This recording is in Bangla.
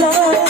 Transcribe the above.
Love.